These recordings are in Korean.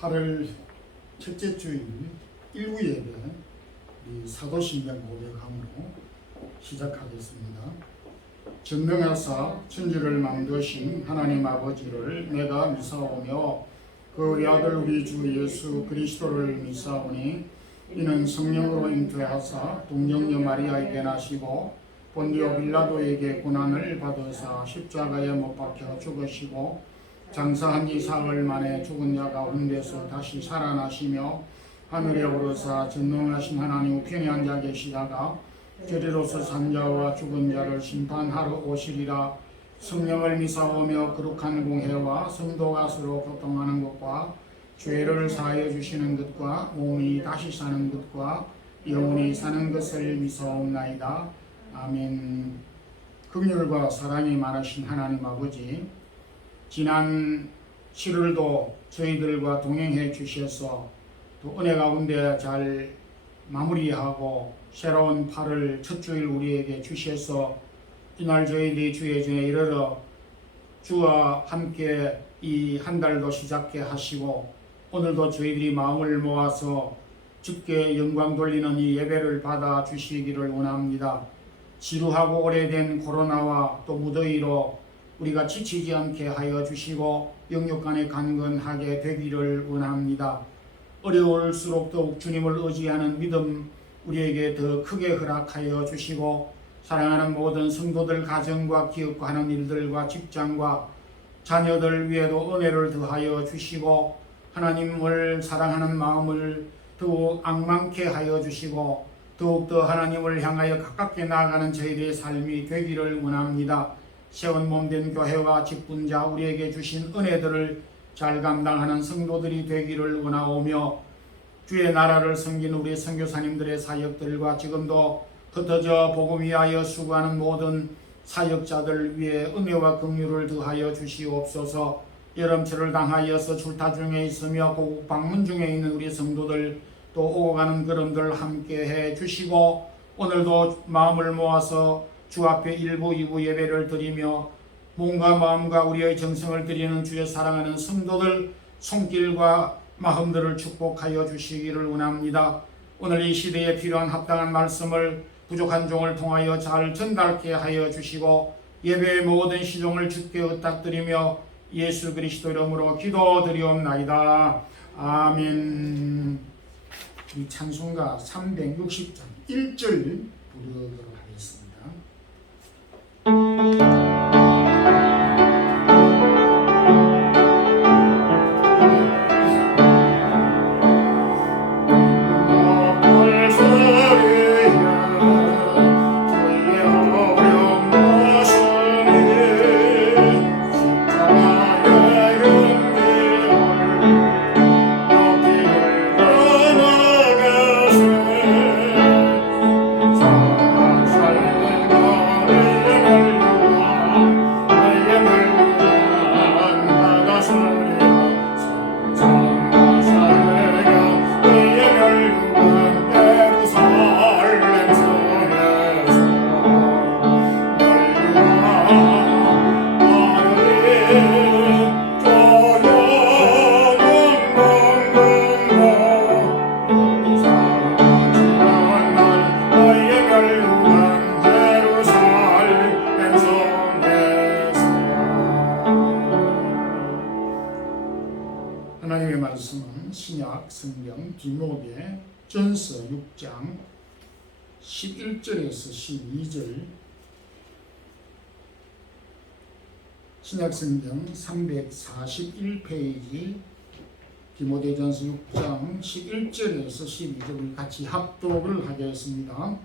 8월 첫째 주일 일부 예배 이 사도신경 고백함으로 시작하겠습니다. 전능하사 천지를 만드신 하나님 아버지를 내가 미사오며 그 외아들 우리 주 예수 그리스도를 미사오니 이는 성령으로 잉태하사 동정녀 마리아에게 나시고 본디오 빌라도에게 고난을 받으사 십자가에 못 박혀 죽으시고 장사한 지 사흘 만에 죽은 자 가운데서 다시 살아나시며 하늘에 오르사 전능하신 하나님 우편에 앉아 계시다가 저리로서 산 자와 죽은 자를 심판하러 오시리라. 성령을 미사오며 거룩한 공회와 성도가 서로 교통하는 것과 죄를 사하여 주시는 것과 몸이 다시 사는 것과 영원히 사는 것을 미사옵나이다. 아멘. 긍휼과 사랑이 많으신 하나님 아버지, 지난 7월도 저희들과 동행해 주셔서 또 은혜 가운데 잘 마무리하고 새로운 8월 첫 주일 우리에게 주셔서 이날 저희들이 주의 전에 이르러 주와 함께 이 한 달도 시작해 하시고 오늘도 저희들이 마음을 모아서 주께 영광 돌리는 이 예배를 받아 주시기를 원합니다. 지루하고 오래된 코로나와 또 무더위로 우리가 지치지 않게 하여 주시고 영육간에 강건하게 되기를 원합니다. 어려울수록 더욱 주님을 의지하는 믿음 우리에게 더 크게 허락하여 주시고 사랑하는 모든 성도들 가정과 기업과 하는 일들과 직장과 자녀들 위에도 은혜를 더하여 주시고 하나님을 사랑하는 마음을 더욱 악망케 하여 주시고 더욱더 하나님을 향하여 가깝게 나아가는 저희들의 삶이 되기를 원합니다. 세운 몸된 교회와 직분자 우리에게 주신 은혜들을 잘 감당하는 성도들이 되기를 원하오며 주의 나라를 섬기는 우리 선교사님들의 사역들과 지금도 흩어져 복음 위하여 수고하는 모든 사역자들 위해 은혜와 긍휼을 더하여 주시옵소서. 여름철을 당하여서 출타 중에 있으며 고국 방문 중에 있는 우리 성도들 또 오고 가는 걸음들 함께 해 주시고 오늘도 마음을 모아서 주 앞에 1부 2부 예배를 드리며 몸과 마음과 우리의 정성을 드리는 주의 사랑하는 성도들 손길과 마음들을 축복하여 주시기를 원합니다. 오늘 이 시대에 필요한 합당한 말씀을 부족한 종을 통하여 잘 전달케 하여 주시고 예배의 모든 시종을 주께 의탁드리며 예수 그리스도 이름으로 기도드리옵나이다. 아멘. 이 찬송가 360장 1절 부르도록 하겠습니다. 하나님의 말씀은 신약 성경 디모데 전서 6장 11절에서 12절, 신약 성경 341페이지 디모데 전서 6장 11절에서 12절을 같이 합독을 하겠습니다.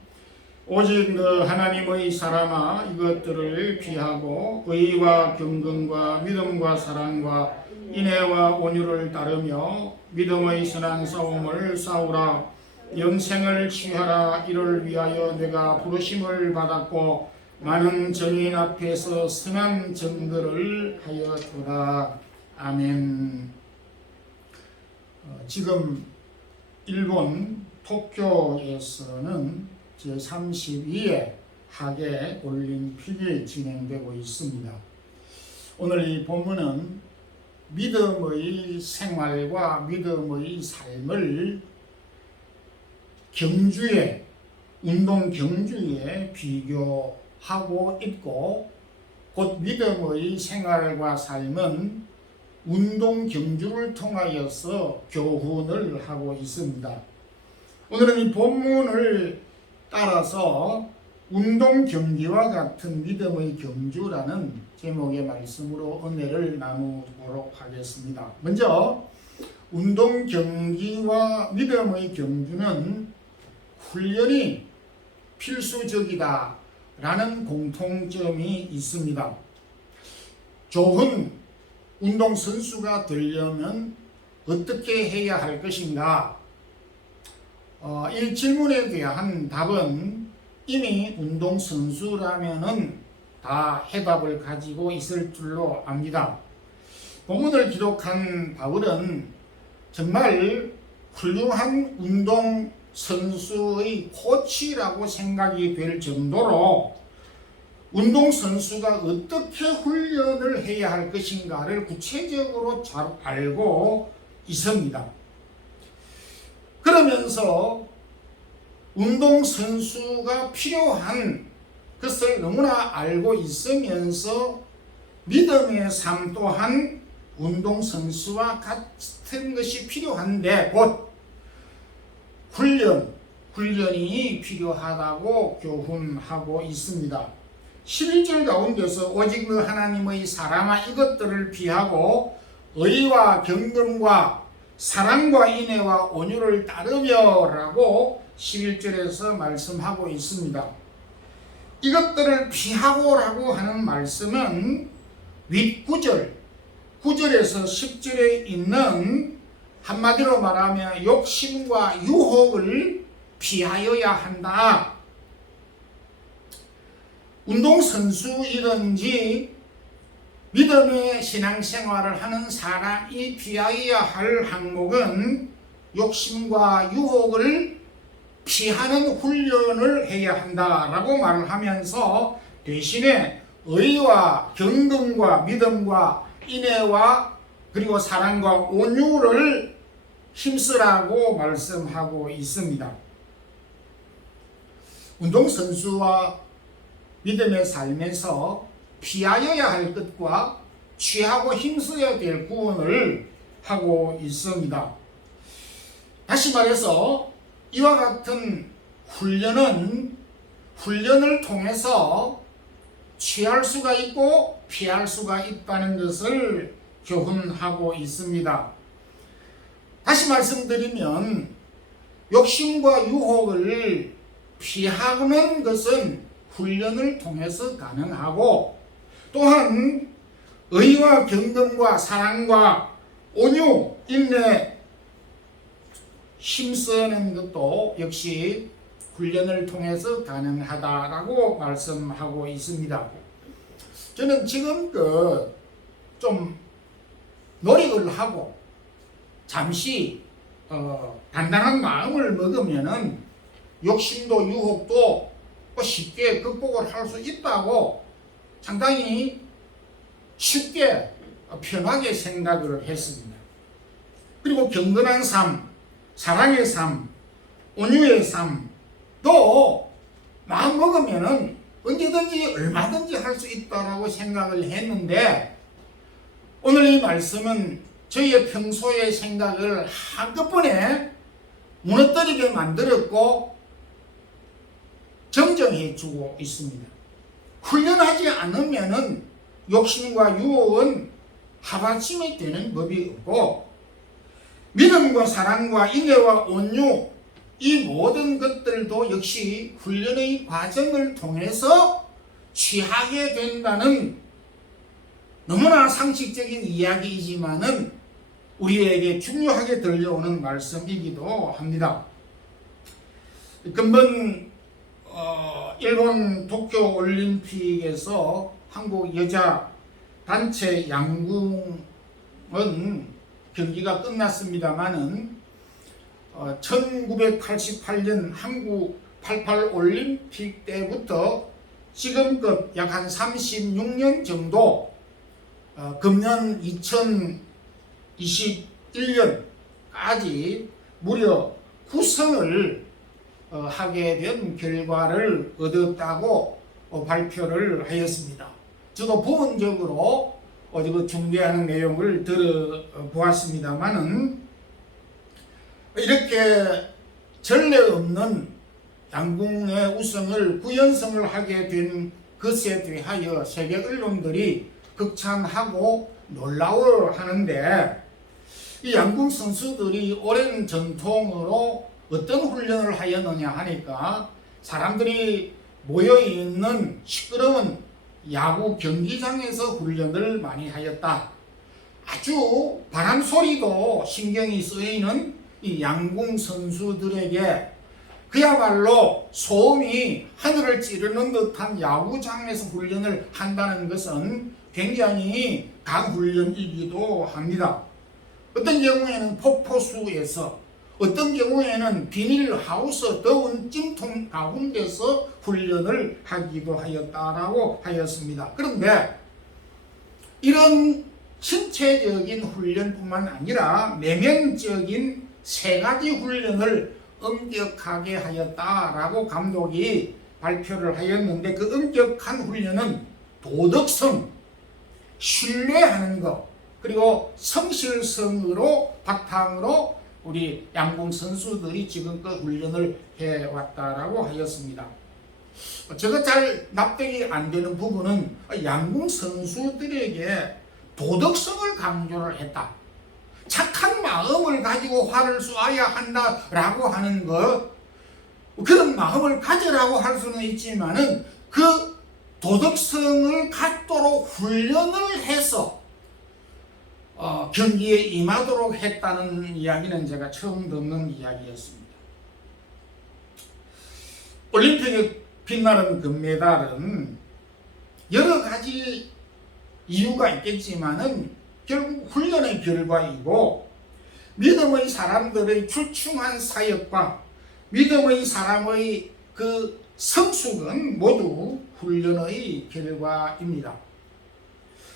오직 너 하나님의 사람아 이것들을 피하고 의와 경건과 믿음과 사랑과 인애와 온유를 따르며 믿음의 선한 싸움을 싸우라. 영생을 취하라. 이를 위하여 내가 부르심을 받았고 많은 정인 앞에서 선한 증거를 하였도다. 아멘. 지금 일본 도쿄에서는 제32회 하계 올림픽이 진행되고 있습니다. 오늘 이 본문은 믿음의 생활과 믿음의 삶을 경주에, 운동 경주에 비교하고 있고, 곧 믿음의 생활과 삶은 운동 경주를 통하여서 교훈을 하고 있습니다. 오늘은 이 본문을 따라서 운동 경기와 같은 믿음의 경주라는 제목의 말씀으로 은혜를 나누도록 하겠습니다. 먼저 운동 경기와 믿음의 경주는 훈련이 필수적이다 라는 공통점이 있습니다. 좋은 운동선수가 되려면 어떻게 해야 할 것인가? 이 질문에 대한 답은 이미 운동선수라면은 다 해답을 가지고 있을 줄로 압니다. 본문을 기록한 바울은 정말 훌륭한 운동선수의 코치라고 생각이 될 정도로 운동선수가 어떻게 훈련을 해야 할 것인가를 구체적으로 잘 알고 있습니다. 그러면서 운동선수가 필요한 것을 너무나 알고 있으면서 믿음의 삶 또한 운동선수와 같은 것이 필요한데 곧 훈련이 필요하다고 교훈하고 있습니다. 11절 가운데서 오직 너 하나님의 사랑아 이것들을 비하고 의와 경건과 사랑과 인애와 온유를 따르며 라고 11절에서 말씀하고 있습니다. 이것들을 피하고 라고 하는 말씀은 윗구절 9절에서 10절에 있는 한마디로 말하면 욕심과 유혹을 피하여야 한다. 운동선수이든지 믿음의 신앙생활을 하는 사람이 피하여야 할 항목은 욕심과 유혹을 피하는 훈련을 해야 한다라고 말을 하면서 대신에 의와 경건과 믿음과 인애와 그리고 사랑과 온유를 힘쓰라고 말씀하고 있습니다. 운동선수와 믿음의 삶에서 피하여야 할 것과 취하고 힘써야 될 구원을 하고 있습니다. 다시 말해서 이와 같은 훈련을 통해서 취할 수가 있고 피할 수가 있다는 것을 교훈하고 있습니다. 다시 말씀드리면 욕심과 유혹을 피하는 것은 훈련을 통해서 가능하고 또한 의와 경건과 사랑과 온유, 인내, 힘쓰는 것도 역시 훈련을 통해서 가능하다라고 말씀하고 있습니다. 저는 지금껏 좀 노력을 하고 잠시 단단한 마음을 먹으면은 욕심도 유혹도 쉽게 극복을 할 수 있다고 상당히 쉽게 편하게 생각을 했습니다. 그리고 경건한 삶, 사랑의 삶, 온유의 삶도 마음 먹으면은 언제든지 얼마든지 할 수 있다라고 생각을 했는데 오늘 이 말씀은 저희의 평소의 생각을 한꺼번에 무너뜨리게 만들었고 정정해 주고 있습니다. 훈련하지 않으면은 욕심과 유혹은 하루아침에 되는 법이 없고 믿음과 사랑과 인애와 온유 이 모든 것들도 역시 훈련의 과정을 통해서 취하게 된다는 너무나 상식적인 이야기이지만은 우리에게 중요하게 들려오는 말씀이기도 합니다. 근본 일본 도쿄 올림픽에서 한국 여자 단체 양궁은 경기가 끝났습니다만은 1988년 한국 88 올림픽 때부터 지금껏 약 한 36년 정도 금년 2021년까지 무려 9선을 하게 된 결과를 얻었다고 발표를 하였습니다. 저도 부분적으로 어제 그 중계하는 내용을 들어보았습니다만은 이렇게 전례 없는 양궁의 우승을 9연승을 하게 된 것에 대하여 세계 언론들이 극찬하고 놀라워하는데, 이 양궁 선수들이 오랜 전통으로 어떤 훈련을 하였느냐 하니까 사람들이 모여있는 시끄러운 야구 경기장에서 훈련을 많이 하였다. 아주 바람 소리도 신경이 쓰이는 이 양궁 선수들에게 그야말로 소음이 하늘을 찌르는 듯한 야구장에서 훈련을 한다는 것은 굉장히 강훈련이기도 합니다. 어떤 경우에는 폭포수에서, 어떤 경우에는 비닐하우스 더운 찜통 가운데서 훈련을 하기도 하였다라고 하였습니다. 그런데 이런 신체적인 훈련뿐만 아니라 내면적인 세 가지 훈련을 엄격하게 하였다라고 감독이 발표를 하였는데, 그 엄격한 훈련은 도덕성, 신뢰하는 것, 그리고 성실성으로 바탕으로 우리 양궁 선수들이 지금껏 훈련을 해왔다라고 하였습니다. 제가 잘 납득이 안 되는 부분은 양궁 선수들에게 도덕성을 강조를 했다. 착한 마음을 가지고 활을 쏘아야 한다라고 하는 것, 그런 마음을 가지라고 할 수는 있지만은 그 도덕성을 갖도록 훈련을 해서 경기에 임하도록 했다는 이야기는 제가 처음 듣는 이야기였습니다. 올림픽에 빛나는 금메달은 여러 가지 이유가 있겠지만은 결국 훈련의 결과이고, 믿음의 사람들의 출중한 사역과 믿음의 사람의 그 성숙은 모두 훈련의 결과입니다.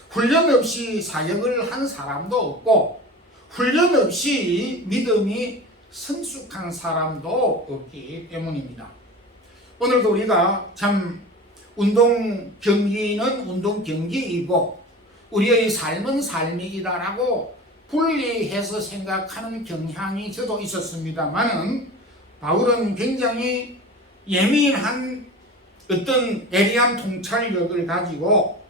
훈련 없이 사역을 한 사람도 없고, 훈련 없이 믿음이 성숙한 사람도 없기 때문입니다. 오늘도 우리가 참 운동 경기는 운동 경기이고 우리의 삶은 삶이다라고 분리해서 생각하는 경향이 저도 있었습니다만은, 바울은 굉장히 예민한 어떤 예리한 통찰력을 가지고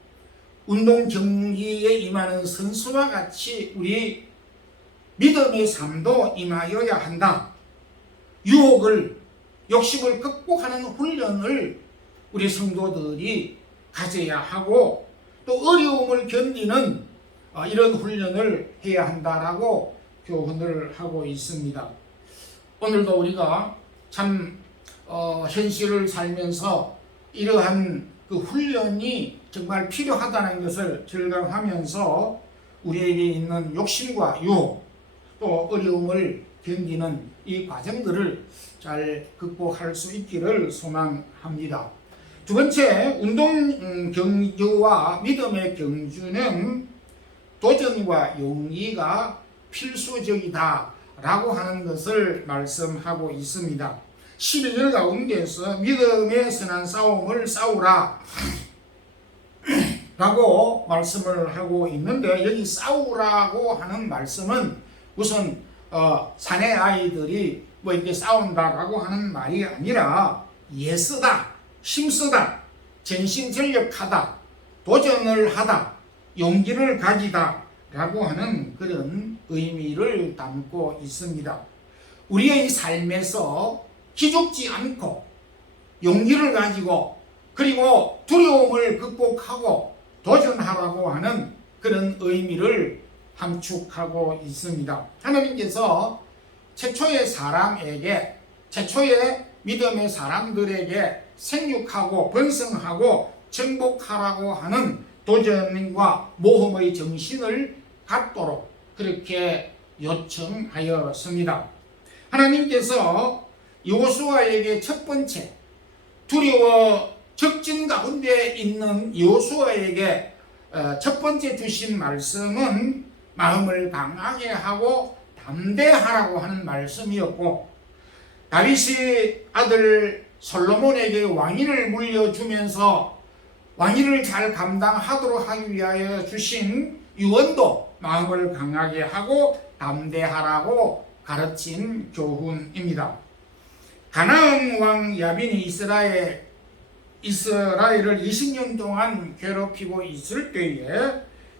운동 경기에 임하는 선수와 같이 우리 믿음의 삶도 임하여야 한다. 유혹을, 욕심을 극복하는 훈련을 우리 성도들이 가져야 하고, 또 어려움을 견디는 이런 훈련을 해야 한다라고 교훈을 하고 있습니다. 오늘도 우리가 참 현실을 살면서 이러한 그 훈련이 정말 필요하다는 것을 절감하면서 우리에게 있는 욕심과 유혹, 또 어려움을 견디는 이 과정들을 잘 극복할 수 있기를 소망합니다. 두 번째, 운동 경주와 믿음의 경주는 도전과 용기가 필수적이다 라고 하는 것을 말씀하고 있습니다. 12절 가운데서 믿음의 선한 싸움을 싸우라 라고 말씀을 하고 있는데, 여기 싸우라고 하는 말씀은 우선 사내 아이들이 뭐 이렇게 싸운다라고 하는 말이 아니라 예쓰다, 힘쓰다, 전심전력하다, 도전을 하다, 용기를 가지다 라고 하는 그런 의미를 담고 있습니다. 우리의 삶에서 기죽지 않고 용기를 가지고, 그리고 두려움을 극복하고 도전하라고 하는 그런 의미를 함축하고 있습니다. 하나님께서 최초의 사람에게, 최초의 믿음의 사람들에게 생육하고 번성하고 정복하라고 하는 도전과 모험의 정신을 갖도록 그렇게 요청하였습니다. 하나님께서 여호수아에게 첫 번째, 두려워 적진 가운데 있는 여호수아에게 첫 번째 주신 말씀은 마음을 강하게 하고 담대하라고 하는 말씀이었고, 다윗이 아들 솔로몬에게 왕위를 물려주면서 왕위를 잘 감당하도록 하기 위하여 주신 유언도 마음을 강하게 하고 담대하라고 가르친 교훈입니다. 가나안 왕 야빈이 이스라엘을 20년 동안 괴롭히고 있을 때에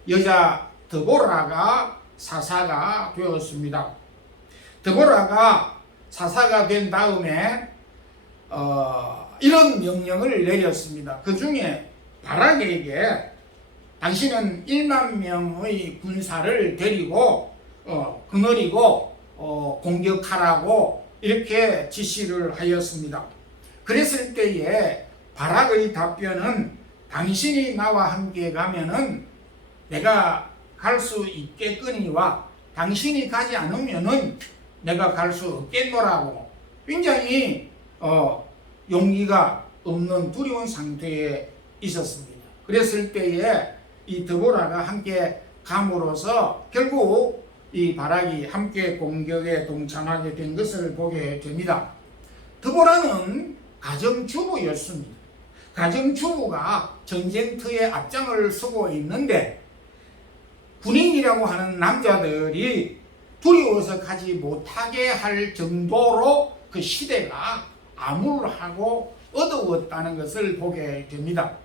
여자 드보라가 사사가 되었습니다. 드보라가 사사가 된 다음에 이런 명령을 내렸습니다. 그 중에 바락에게 당신은 1만 명의 군사를 데리고 거느리고 공격하라고 이렇게 지시를 하였습니다. 그랬을 때에 바락의 답변은 당신이 나와 함께 가면은 내가 갈 수 있겠거니와 당신이 가지 않으면은 내가 갈 수 없겠노라고 굉장히 용기가 없는 두려운 상태에 있었습니다. 그랬을 때에 이 드보라가 함께 감으로써 결국 이 바락이 함께 공격에 동참하게 된 것을 보게 됩니다. 드보라는 가정주부였습니다. 가정주부가 전쟁터에 앞장을 서고 있는데 군인이라고 하는 남자들이 두려워서 가지 못하게 할 정도로 그 시대가 암울하고 어두웠다는 것을 보게 됩니다.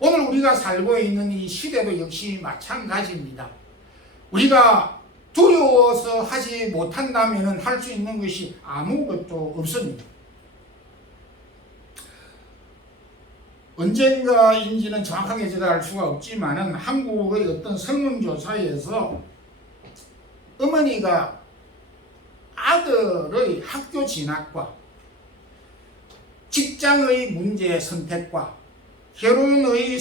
오늘 우리가 살고 있는 이 시대도 역시 마찬가지입니다. 우리가 두려워서 하지 못한다면 할 수 있는 것이 아무것도 없습니다. 언젠가인지는 정확하게 제가 알 수가 없지만은 한국의 어떤 설문조사에서 어머니가 아들의 학교 진학과 직장의 문제 선택과 결혼의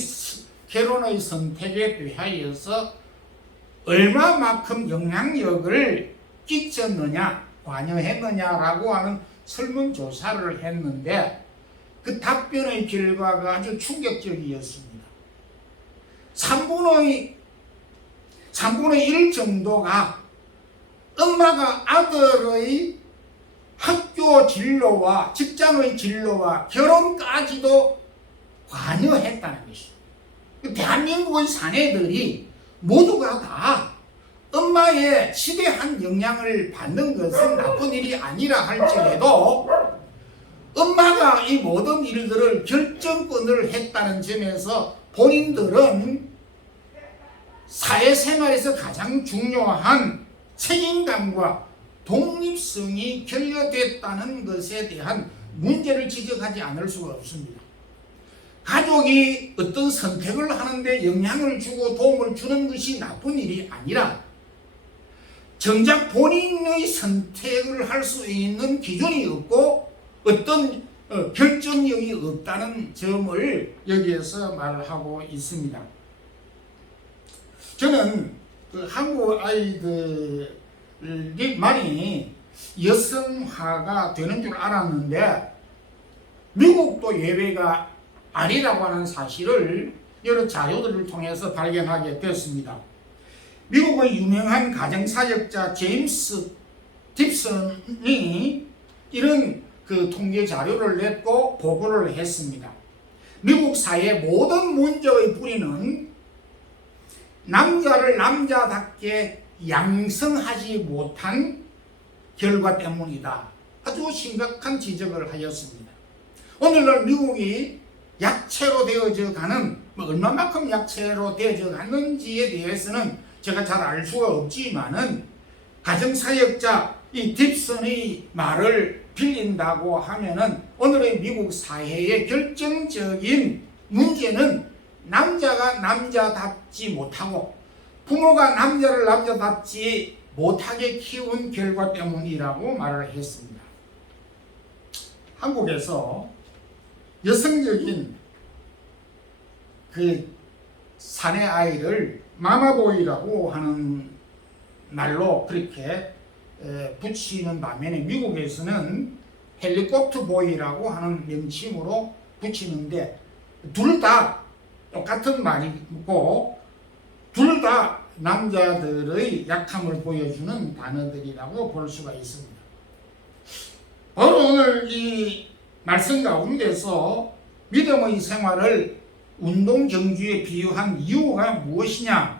선택에 대하여서 얼마만큼 영향력을 끼쳤느냐, 관여했느냐라고 하는 설문조사를 했는데 그 답변의 결과가 아주 충격적이었습니다. 3분의 1 정도가 엄마가 아들의 학교 진로와 직장의 진로와 결혼까지도 관여했다는 것이죠. 대한민국의 사내들이 모두가 다 엄마의 지대한 영향을 받는 것은 나쁜 일이 아니라 할지라도 엄마가 이 모든 일들을 결정권을 했다는 점에서 본인들은 사회생활에서 가장 중요한 책임감과 독립성이 결여됐다는 것에 대한 문제를 지적하지 않을 수가 없습니다. 가족이 어떤 선택을 하는데 영향을 주고 도움을 주는 것이 나쁜 일이 아니라 정작 본인의 선택을 할 수 있는 기준이 없고 어떤 결정력이 없다는 점을 여기에서 말하고 있습니다. 저는 그 한국 아이들이 많이 여성화가 되는 줄 알았는데 미국도 예외가 아니라고 하는 사실을 여러 자료들을 통해서 발견하게 되었습니다. 미국의 유명한 가정사역자 제임스 딥슨이 이런 그 통계 자료를 냈고 보고를 했습니다. 미국 사회 모든 문제의 뿌리는 남자를 남자답게 양성하지 못한 결과 때문이다. 아주 심각한 지적을 하였습니다. 오늘날 미국이 약체로 되어져 가는 얼마만큼 약체로 되어져 갔는지에 대해서는 제가 잘 알 수가 없지만은 가정사역자 이 딥슨의 말을 빌린다고 하면은 오늘의 미국 사회의 결정적인 문제는 남자가 남자답지 못하고 부모가 남자를 남자답지 못하게 키운 결과 때문이라고 말을 했습니다. 한국에서 여성적인 그 사내 아이를 마마보이라고 하는 말로 그렇게 붙이는 반면에 미국에서는 헬리콥터 보이라고 하는 명칭으로 붙이는데 둘 다 똑같은 말이고 둘 다 남자들의 약함을 보여주는 단어들이라고 볼 수가 있습니다. 바로 오늘 이 말씀 가운데서 믿음의 생활을 운동 경주에 비유한 이유가 무엇이냐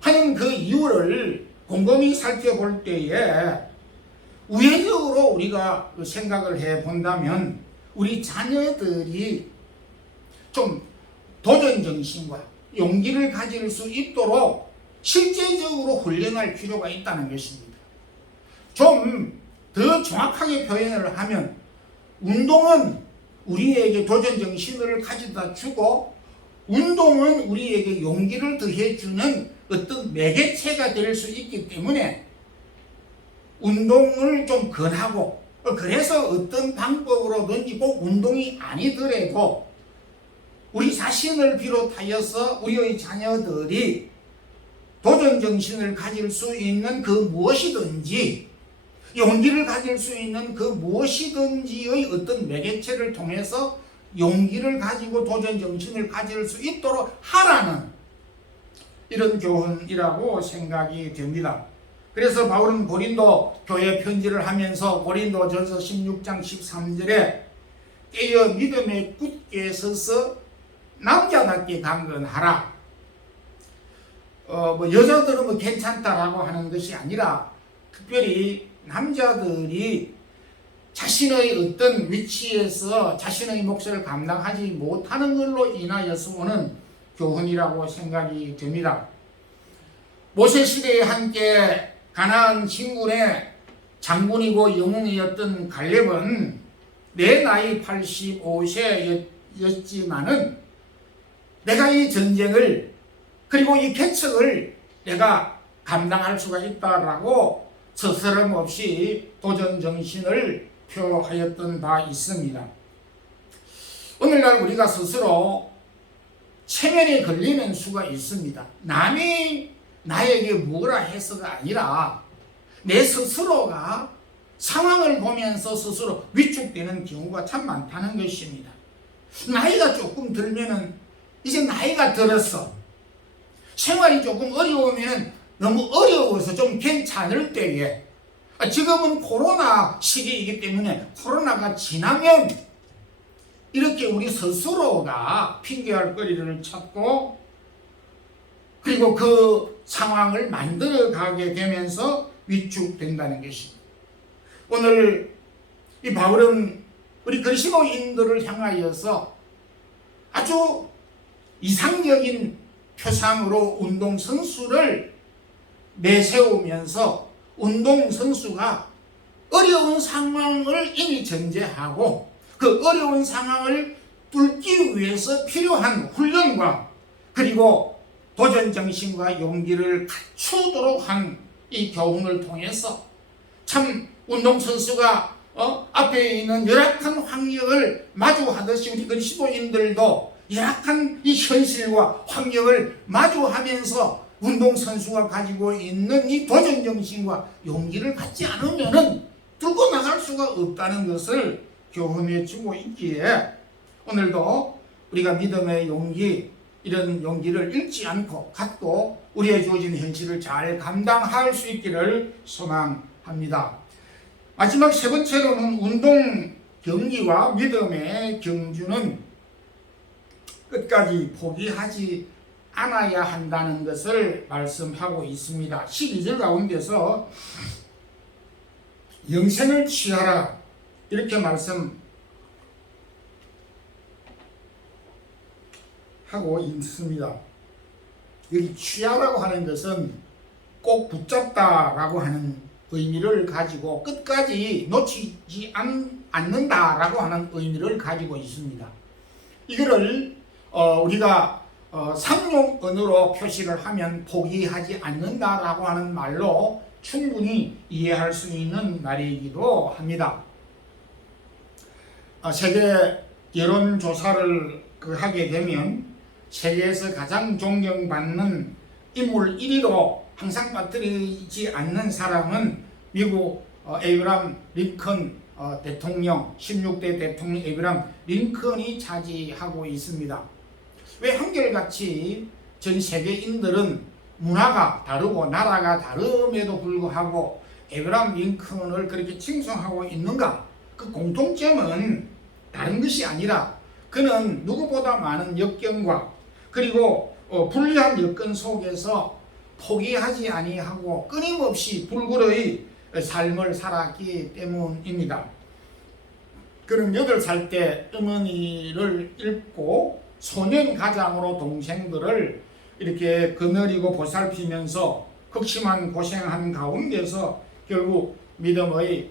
하는 그 이유를 곰곰이 살펴볼 때에 우회적으로 우리가 생각을 해 본다면 우리 자녀들이 좀 도전정신과 용기를 가질 수 있도록 실제적으로 훈련할 필요가 있다는 것입니다. 좀 더 정확하게 표현을 하면 운동은 우리에게 도전정신을 가져다 주고 운동은 우리에게 용기를 더해주는 어떤 매개체가 될 수 있기 때문에 운동을 좀 권하고 그래서 어떤 방법으로든지 꼭 운동이 아니더라도 우리 자신을 비롯하여서 우리의 자녀들이 도전정신을 가질 수 있는 그 무엇이든지 용기를 가질 수 있는 그 무엇이든지의 어떤 매개체를 통해서 용기를 가지고 도전정신을 가질 수 있도록 하라는 이런 교훈이라고 생각이 됩니다. 그래서 바울은 고린도 교회 편지를 하면서 고린도전서 16장 13절에 깨어 믿음에 굳게 서서 남자답게 강건하라. 여자들은 괜찮다라고 하는 것이 아니라 특별히 남자들이 자신의 어떤 위치에서 자신의 몫을 감당하지 못하는 걸로 인하여서 오는 교훈이라고 생각이 됩니다. 모세 시대에 함께 가나안 진군의 장군이고 영웅이었던 갈렙은 내 나이 85세였지만은 내가 이 전쟁을 그리고 이 개척을 내가 감당할 수가 있다라고 스스럼 없이 도전정신을 표하였던 바 있습니다. 오늘날 우리가 스스로 체면에 걸리는 수가 있습니다. 남이 나에게 뭐라 해서가 아니라 내 스스로가 상황을 보면서 스스로 위축되는 경우가 참 많다는 것입니다. 나이가 조금 들면은 이제 나이가 들었어. 생활이 조금 어려우면 너무 어려워서 좀 괜찮을 때에 지금은 코로나 시기이기 때문에 코로나가 지나면 이렇게 우리 스스로가 핑계할 거리를 찾고 그리고 그 상황을 만들어가게 되면서 위축된다는 것입니다. 오늘 이 바울은 우리 그리스도인들을 향하여서 아주 이상적인 표상으로 운동선수를 내세우면서 운동선수가 어려운 상황을 이미 전제하고 그 어려운 상황을 뚫기 위해서 필요한 훈련과 그리고 도전정신과 용기를 갖추도록 한 이 교훈을 통해서 참 운동선수가 앞에 있는 열악한 환경을 마주하듯이 우리 그리스도인들도 열악한 이 현실과 환경을 마주하면서 운동선수가 가지고 있는 이 도전정신과 용기를 갖지 않으면 뚫고 나갈 수가 없다는 것을 교훈해 주고 있기에 오늘도 우리가 믿음의 용기 이런 용기를 잃지 않고 갖고 우리의 주어진 현실을 잘 감당할 수 있기를 소망합니다. 마지막 세 번째로는 운동 경기와 믿음의 경주는 끝까지 포기하지 않아야 한다는 것을 말씀하고 있습니다. 12절 가운데서 영생을 취하라 이렇게 말씀하고 있습니다. 여기 취하라고 하는 것은 꼭 붙잡다라고 하는 의미를 가지고 끝까지 놓치지 않는다라고 하는 의미를 가지고 있습니다. 이거를 우리가 상용언어로 표시를 하면 포기하지 않는다라고 하는 말로 충분히 이해할 수 있는 말이기도 합니다. 세계 여론조사를 하게 되면 세계에서 가장 존경받는 인물 1위로 항상 빠뜨리지 않는 사람은 미국 에이브람 링컨 대통령 16대 대통령 에이브람 링컨이 차지하고 있습니다. 왜 한결같이 전 세계인들은 문화가 다르고 나라가 다름에도 불구하고 에브라함 링컨을 그렇게 칭송하고 있는가? 그 공통점은 다른 것이 아니라 그는 누구보다 많은 역경과 그리고 불리한 여건 속에서 포기하지 아니하고 끊임없이 불굴의 삶을 살았기 때문입니다. 그는 8살 때 어머니를 잃고 소년 가장으로 동생들을 이렇게 거느리고 보살피면서 극심한 고생한 가운데서 결국 믿음의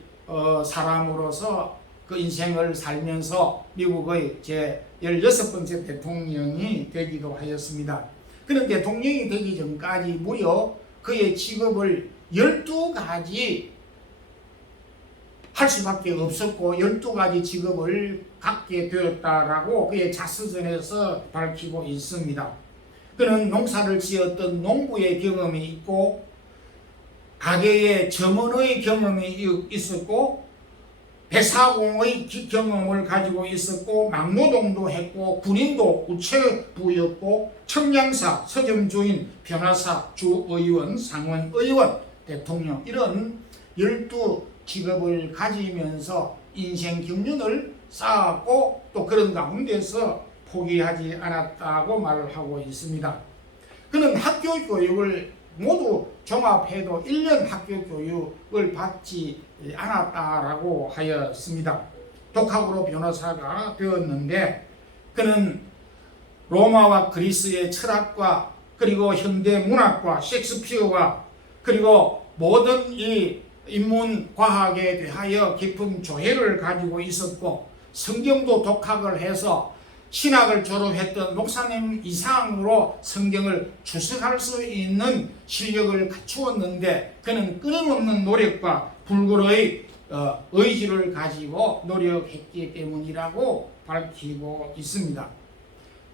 사람으로서 그 인생을 살면서 미국의 제 16번째 대통령이 되기도 하였습니다. 그는 대통령이 되기 전까지 무려 그의 직업을 12가지 할 수밖에 없었고 12가지 직업을 갖게 되었다라고 그의 자서전에서 밝히고 있습니다. 그는 농사를 지었던 농부의 경험이 있고 가게의 점원의 경험이 있었고 배사공의 경험을 가지고 있었고 막노동도 했고 군인도 우체부였고 청량사, 서점주인, 변호사, 주의원, 상원의원, 대통령 이런 12직업을 가지면서 인생 경륜을 쌓았고 또 그런 가운데서 포기하지 않았다고 말을 하고 있습니다. 그는 학교 교육을 모두 종합해도 1년 학교 교육을 받지 않았다라고 하였습니다. 독학으로 변호사가 되었는데 그는 로마와 그리스의 철학과 그리고 현대 문학과 셰익스피어와 그리고 모든 이 인문과학에 대하여 깊은 조예를 가지고 있었고 성경도 독학을 해서 신학을 졸업했던 목사님 이상으로 성경을 주석할 수 있는 실력을 갖추었는데 그는 끊임없는 노력과 불굴의 의지를 가지고 노력했기 때문이라고 밝히고 있습니다.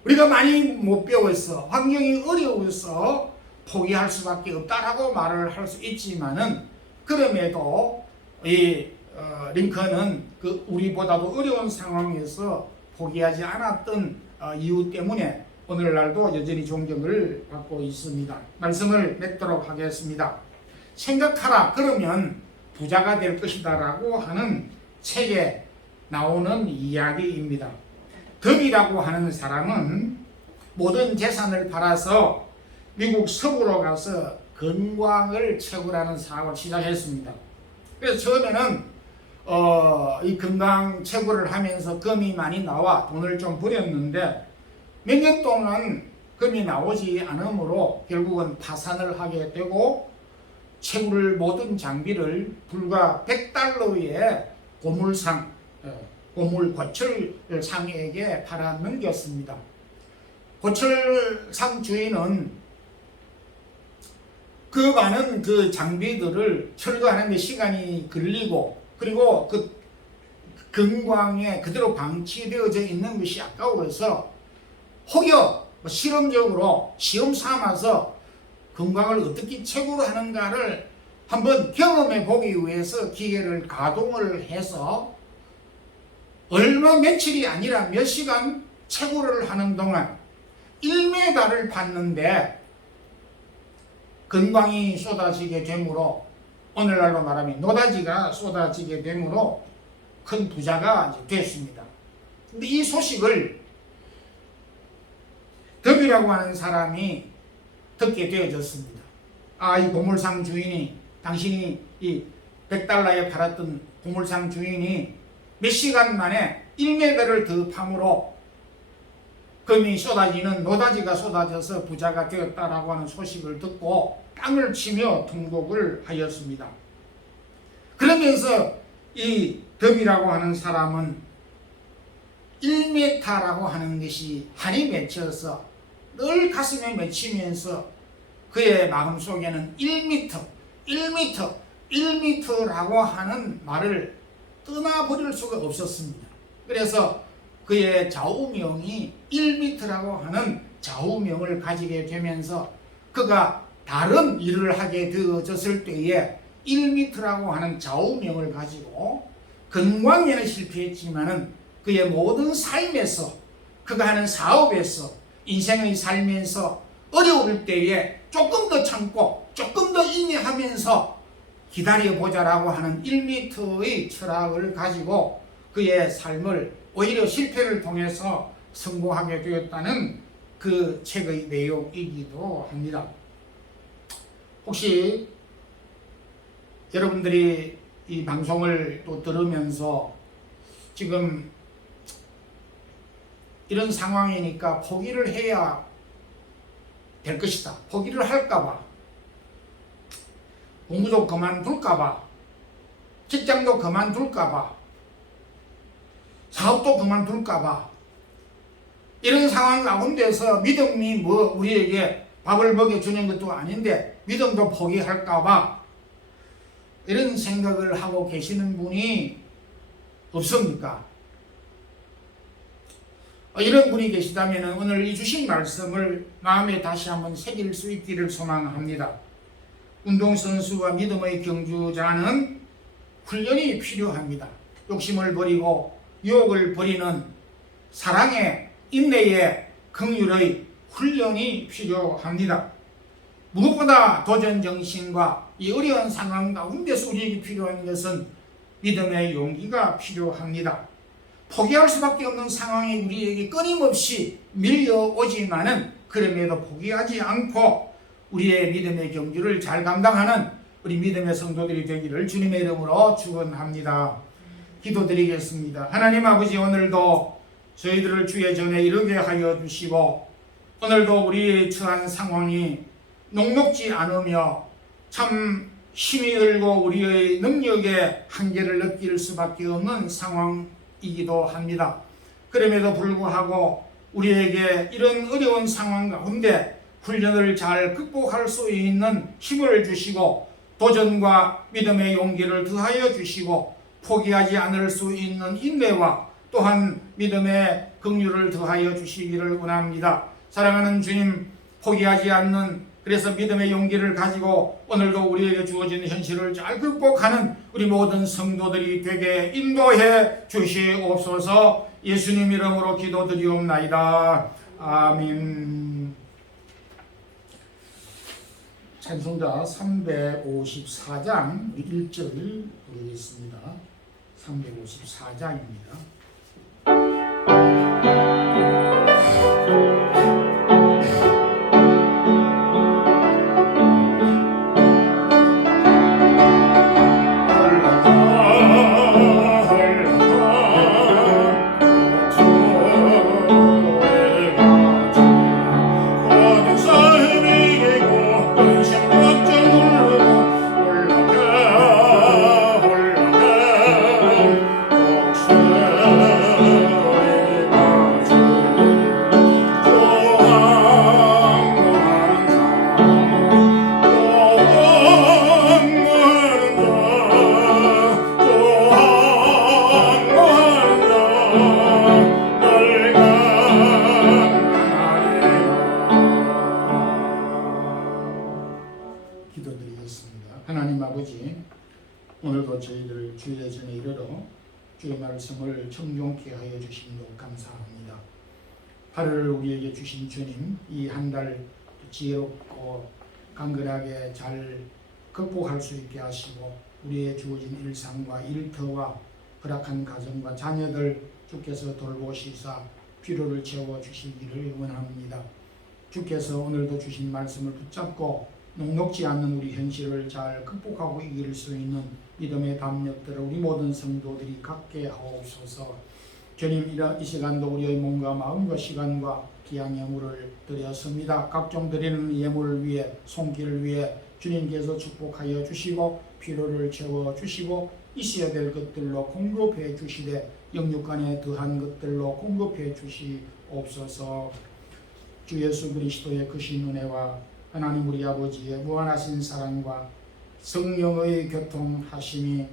우리가 많이 못 배워서 환경이 어려워서 포기할 수밖에 없다라고 말을 할 수 있지만은 그럼에도 이 링컨은 그 우리보다도 어려운 상황에서 포기하지 않았던 이유 때문에 오늘날도 여전히 존경을 받고 있습니다. 말씀을 맺도록 하겠습니다. 생각하라 그러면 부자가 될 것이다 라고 하는 책에 나오는 이야기입니다. 덤이라고 하는 사람은 모든 재산을 팔아서 미국 서부로 가서 건강을 채굴하는 사업을 시작했습니다. 그래서 처음에는 이 건강 채굴을 하면서 금이 많이 나와 돈을 좀 벌였는데 몇 년 동안 금이 나오지 않으므로 결국은 파산을 하게 되고 채굴 모든 장비를 불과 $100의 고물상, 고물 고철상에게 팔아 넘겼습니다. 고철상 주인은 그 많은 그 장비들을 철거하는 데 시간이 걸리고 그리고 그 금광에 그대로 방치되어져 있는 것이 아까워서 혹여 실험적으로 시험 삼아서 금광을 어떻게 채굴하는가를 한번 경험해 보기 위해서 기계를 가동을 해서 얼마 며칠이 아니라 몇 시간 채굴을 하는 동안 1m를 팠는데 금광이 쏟아지게 되므로 오늘날로 말하면 노다지가 쏟아지게 되므로 큰 부자가 됐습니다. 근데 이 소식을 덤이라고 하는 사람이 듣게 되어졌습니다. 이 고물상 주인이 당신이 이 $100에 팔았던 고물상 주인이 몇 시간 만에 1m를 더 팜으로 금이 쏟아지는 노다지가 쏟아져서 부자가 되었다라고 하는 소식을 듣고 땅을 치며 통곡을 하였습니다. 그러면서 이 덤이라고 하는 사람은 1m라고 하는 것이 한이 맺혀서 늘 가슴에 맺히면서 그의 마음속에는 1m라고 하는 말을 떠나버릴 수가 없었습니다. 그래서 그의 좌우명이 1m라고 하는 좌우명을 가지게 되면서 그가 다른 일을 하게 되어졌을 때에 1m라고 하는 좌우명을 가지고 건강에는 실패했지만은 그의 모든 삶에서 그가 하는 사업에서 인생의 삶에서 어려울 때에 조금 더 참고 조금 더 인내하면서 기다려보자라고 하는 1m의 철학을 가지고 그의 삶을 오히려 실패를 통해서 성공하게 되었다는 그 책의 내용이기도 합니다. 혹시 여러분들이 이 방송을 또 들으면서 지금 이런 상황이니까 포기를 해야 될 것이다, 포기를 할까봐, 공부도 그만둘까봐, 직장도 그만둘까봐, 사업도 그만둘까봐, 이런 상황 가운데서 믿음이 뭐 우리에게 밥을 먹여주는 것도 아닌데 믿음도 포기할까봐 이런 생각을 하고 계시는 분이 없습니까? 이런 분이 계시다면 오늘 이 주신 말씀을 마음에 다시 한번 새길 수 있기를 소망합니다. 운동선수와 믿음의 경주자는 훈련이 필요합니다. 욕심을 버리고 유혹을 버리는 사랑의, 인내의, 긍휼의 훈련이 필요합니다. 무엇보다 도전정신과 이 어려운 상황 가운데서 우리에게 필요한 것은 믿음의 용기가 필요합니다. 포기할 수밖에 없는 상황이 우리에게 끊임없이 밀려오지만은 그럼에도 포기하지 않고 우리의 믿음의 경주를 잘 감당하는 우리 믿음의 성도들이 되기를 주님의 이름으로 축원합니다. 기도드리겠습니다. 하나님 아버지, 오늘도 저희들을 주의 전에 이르게 하여 주시고 오늘도 우리의 처한 상황이 녹록지 않으며 참 힘이 들고 우리의 능력의 한계를 느낄 수밖에 없는 상황이기도 합니다. 그럼에도 불구하고 우리에게 이런 어려운 상황 가운데 훈련을 잘 극복할 수 있는 힘을 주시고 도전과 믿음의 용기를 더하여 주시고 포기하지 않을 수 있는 인내와 또한 믿음의 긍휼을 더하여 주시기를 원합니다. 사랑하는 주님, 포기하지 않는, 그래서 믿음의 용기를 가지고 오늘도 우리에게 주어진 현실을 잘 극복하는 우리 모든 성도들이 되게 인도해 주시옵소서. 예수님 이름으로 기도드리옵나이다. 아멘. 찬송가 354장 1절 보겠습니다. 354장입니다. 하나님 아버지, 오늘도 저희들 주의 전에 이르러 주의 말씀을 청종케 하여 주심도 감사합니다. 8월 우리에게 주신 주님, 이 한 달 지혜롭고 강건하게 잘 극복할 수 있게 하시고 우리의 주어진 일상과 일터와 허락한 가정과 자녀들 주께서 돌보시사 필요를 채워주시기를 원합니다. 주께서 오늘도 주신 말씀을 붙잡고 녹록지 않는 우리 현실을 잘 극복하고 이길 수 있는 믿음의 담력들을 우리 모든 성도들이 갖게 하옵소서. 주님, 이 시간도 우리의 몸과 마음과 시간과 귀한 예물을 드렸습니다. 각종 드리는 예물을 위해, 손길을 위해 주님께서 축복하여 주시고 필요를 채워주시고 있어야 될 것들로 공급해 주시되 영육간에 더한 것들로 공급해 주시옵소서. 주 예수 그리스도의 크신 은혜와 하나님 우리 아버지의 무한하신 사랑과 성령의 교통하심이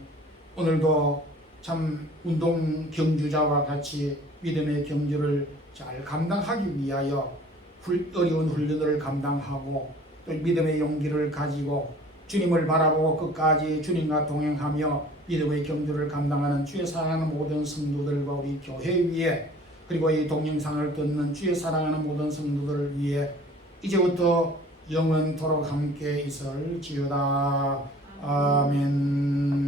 오늘도 참 운동 경주자와 같이 믿음의 경주를 잘 감당하기 위하여 어려운 훈련을 감당하고 또 믿음의 용기를 가지고 주님을 바라보고 끝까지 주님과 동행하며 믿음의 경주를 감당하는 주의 사랑하는 모든 성도들과 우리 교회 위에, 그리고 이 동영상을 듣는 주의 사랑하는 모든 성도들을 위해 이제부터 영원토록 함께 있을지어다. 아멘.